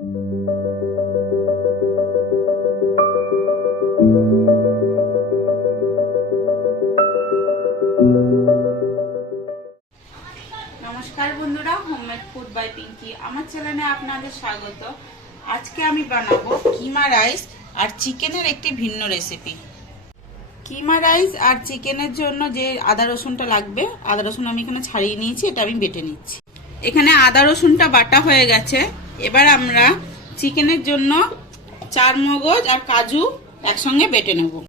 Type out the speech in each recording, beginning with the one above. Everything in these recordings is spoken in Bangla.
नमस्कार बंधुरा, होममेड फूड बाय पिंकी आमार चैनेले आपनादेर स्वागत। आज के आमी बानाबो कीमा राइस और चिकेनेर एकटी भिन्न रेसिपि। कीमा राइस और चिकेनेर जोन्नो जे आदा रसुनटा लागबे, आदा रसुन आमी एखाने छाड़िये नियेछि, एटा आमी बेटे निচ্ছি। एखाने आदा रसुनटा बाटा हये गेছে। एबार आमरा चिकेनेर जोन्नो चार मगज और काजू एकसंगे बेटे नेब।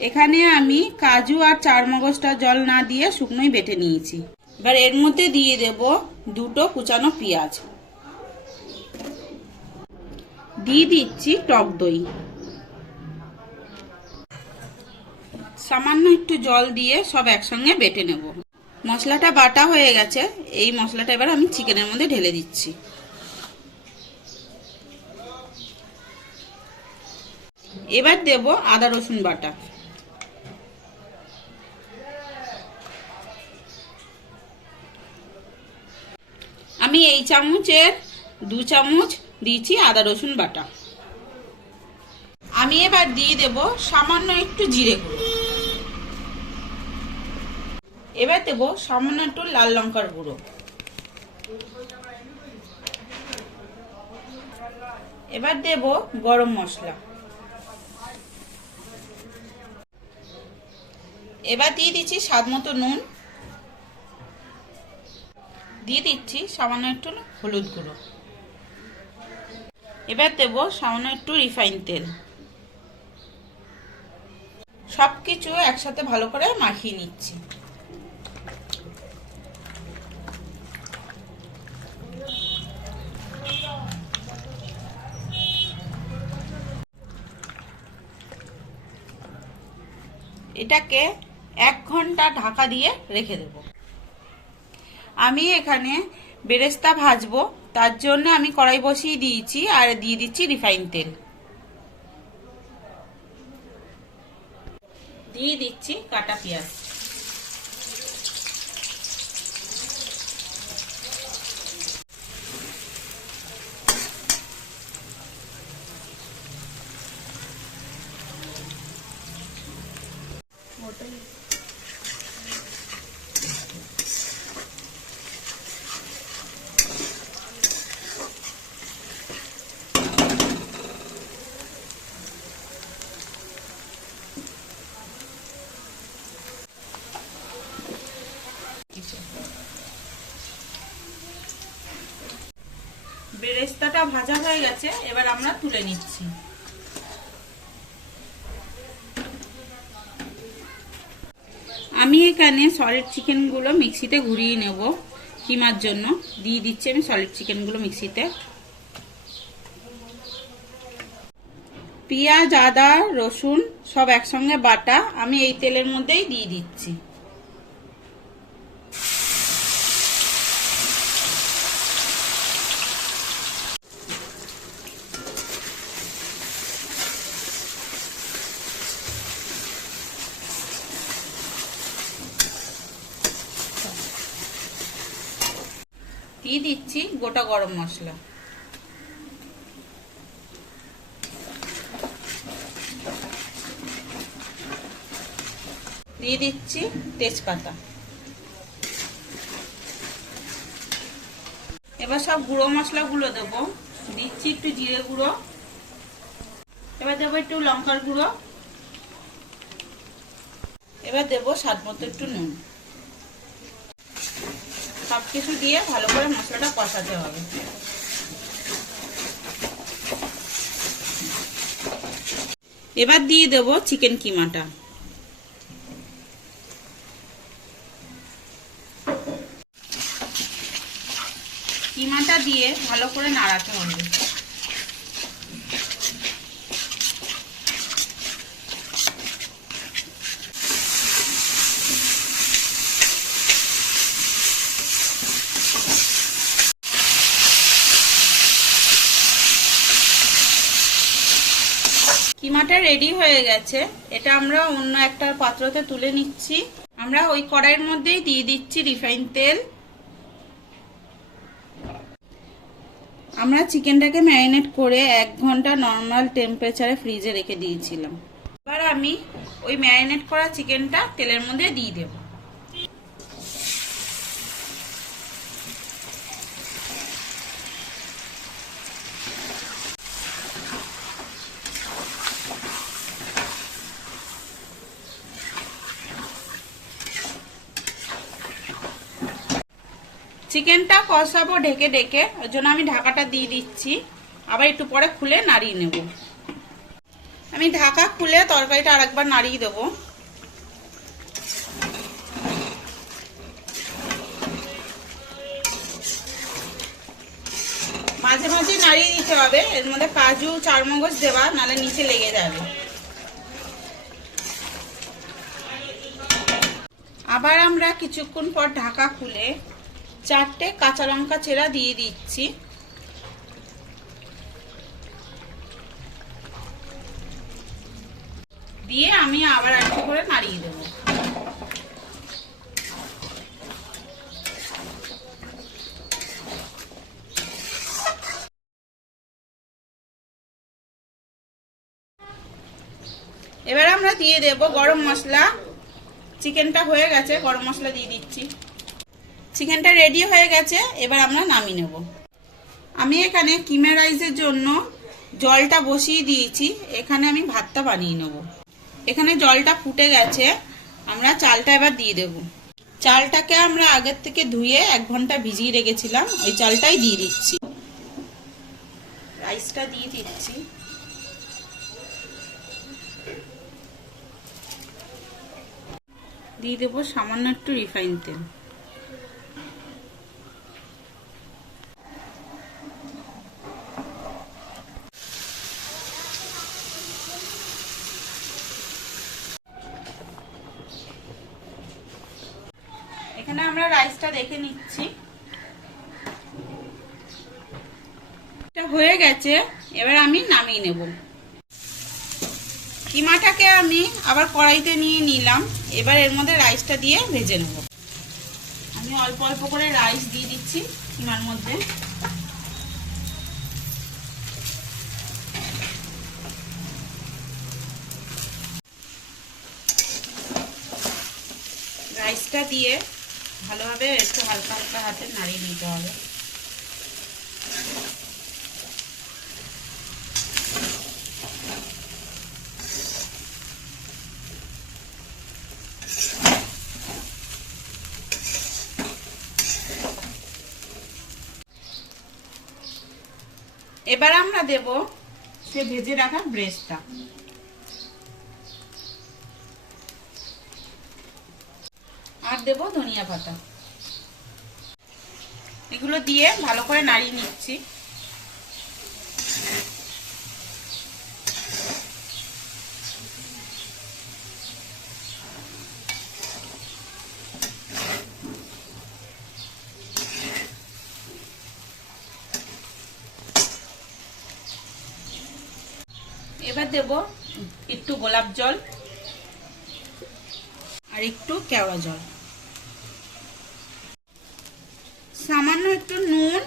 एखाने आमी काजू और चार मगजटा जल ना दिए शुकनोई बेटे निয়েছি। এবার এর মধ্যে দিয়ে দেব দুটো কুচানো পেঁয়াজ, দিয়ে দিচ্ছি টক দই, সামান্য একটু জল দিয়ে সব একসঙ্গে বেটে নেব। মশলাটা বাটা হয়ে গেছে, এই মশলাটা এবার আমি চিকেনের মধ্যে ঢেলে দিচ্ছি। এবার দেব আদা রসুন বাটা, আমি এই চামচের 2 চামচ দিয়েছি আদা রসুন বাটা। আমি এবার দিয়ে দেব সামান্য একটু জিরে গুঁড়ো, এবার দেব সামান্য একটু লাল লঙ্কার গুঁড়ো, এবার দেব গরম মশলা, এবার দিয়ে দিচ্ছি স্বাদমতো নুন, দিয়ে দিচ্ছি সামান্য একটু হলুদ গুঁড়ো, এবার দেব সামান্য একটু রিফাইন তেল। সবকিছু একসাথে ভালো করে মাখিয়ে নিচ্ছি। এটাকে 1 ঘন্টা ঢাকা দিয়ে রেখে দেব। আমি এখানে বেরেস্তা ভাজবো, তার জন্য আমি কড়াই বসিয়ে দিয়েছি আর দিয়ে দিচ্ছি রিফাইন তেল, দিয়ে দিচ্ছি কাটা পেঁয়াজ, বেরেস্তাটা ভাজা হয়ে গেছে, এবার আমরা তুলে নিচ্ছি। আমি এখানে সলিড চিকেনগুলো মিক্সিতে ঘুরিয়ে নেব কিমার জন্য। দিয়ে দিচ্ছি আমি সলিড চিকেনগুলো মিক্সিতে। পেঁয়াজ, আদা, রসুন সব একসঙ্গে বাটা আমি এই তেলের মধ্যেই দিয়ে দিচ্ছি। দিয়ে দিচ্ছি গোটা গরম মশলা, দিয়ে দিচ্ছি তেজপাতা। এবার সব গুঁড়ো মশলাগুলো দেবো। দিচ্ছি একটু জিরে গুঁড়ো, এবার দেবো একটু লঙ্কার গুঁড়ো, এবার দেবো স্বাদ মতো একটু নুন। সবকিছু দিয়ে ভালো করে মশলাটা কষাতে হবে। এবার দিয়ে দেব চিকেন কিমাটা, কিমাটা দিয়ে ভালো করে নাড়াতে হবে। কিমাটা রেডি হয়ে গেছে, এটা আমরা অন্য একটা পাত্রতে তুলে নিচ্ছি। আমরা ওই কড়াইয়ের মধ্যেই দিয়ে দিচ্ছি রিফাইন তেল। আমরা চিকেনটাকে ম্যারিনেট করে 1 ঘন্টা নর্মাল টেম্পারেচারে ফ্রিজে রেখে দিয়েছিলাম। এবার আমি ওই ম্যারিনেট করা চিকেনটা তেলের মধ্যে দিয়ে দেব। চিকেনটা কষাবো ঢেকে ঢেকে, ওই জন্য আমি ঢাকাটা দিয়ে দিচ্ছি। আবার একটু পরে খুলে নাড়িয়ে নেব। আমি ঢাকা খুলে তরকারিটা আরেকবার নাড়িয়ে দেবো। মাঝে মাঝে নাড়িয়ে দিতে হবে, এর মধ্যে কাজু চারমগজ দেওয়া, নাহলে নিচে লেগে যাবে। আবার আমরা কিছুক্ষণ পর ঢাকা খুলে 4টে কাঁচা লঙ্কা চেরা দিয়ে দিচ্ছি। দিয়ে আমি আবার একটু করে নাড়িয়ে দেব। এবার আমরা দিয়ে দেব গরম মশলা। চিকেনটা হয়ে গেছে, গরম মশলা দিয়ে দিচ্ছি। চিকেনটা রেডি হয়ে গেছে, এবার আমরা নামিয়ে নেব। আমি এখানে কিমা রাইসের জন্য জলটা বসিয়ে দিয়েছি। এখানে আমি ভাতটা বানিয়ে নেব। এখানে জলটা ফুটে গেছে, আমরা চালটা এবার দিয়ে দেব। চালটাকে আমরা আগের থেকে ধুয়ে 1 ঘন্টা ভিজিয়ে রেখেছিলাম, ওই চালটাই দিয়ে দিচ্ছি। রাইসটা দিয়ে দিচ্ছি। দিয়ে দেবো সামান্য একটু রিফাইন তেল। এখানে আমরা রাইসটা দেখে নিচ্ছি, এটা হয়ে গেছে। এবার আমি নামিয়ে নেব। কিমাটাকে আমি আবার কড়াইতে নিয়ে নিলাম। এবার এর মধ্যে রাইসটা দিয়ে ভেজে নেব। আমি অল্প অল্প করে রাইস দিয়ে দিচ্ছি কিমার মধ্যে। রাইসটা দিয়ে ভালোভাবে একটু হালকা হালকা হাতে নাড়িয়ে নিতে হবে। এবার আমরা দেব সে ভেজে রাখা ব্রেস্টটা। আর দেব ধনিয়া পাতা। এগুলো দিয়ে ভালো করে নাড়িয়ে নিচ্ছি। এবার দেব একটু গোলাপ জল আর একটু কেওড়া জল, সামান্য একটু নুন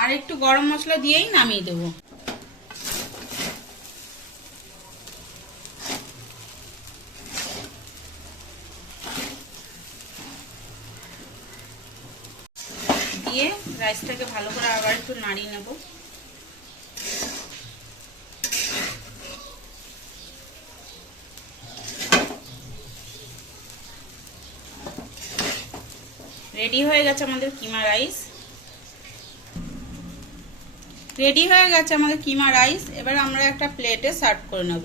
আর একটু গরম মশলা দিয়েই নামিয়ে দেব। দিয়ে রাইসটাকে ভালো করে আবার একটু নাড়িয়ে নেব। রেডি হয়ে গেছে আমাদের কিমা রাইস। এবার আমরা একটা প্লেটে সার্ভ করে নেব।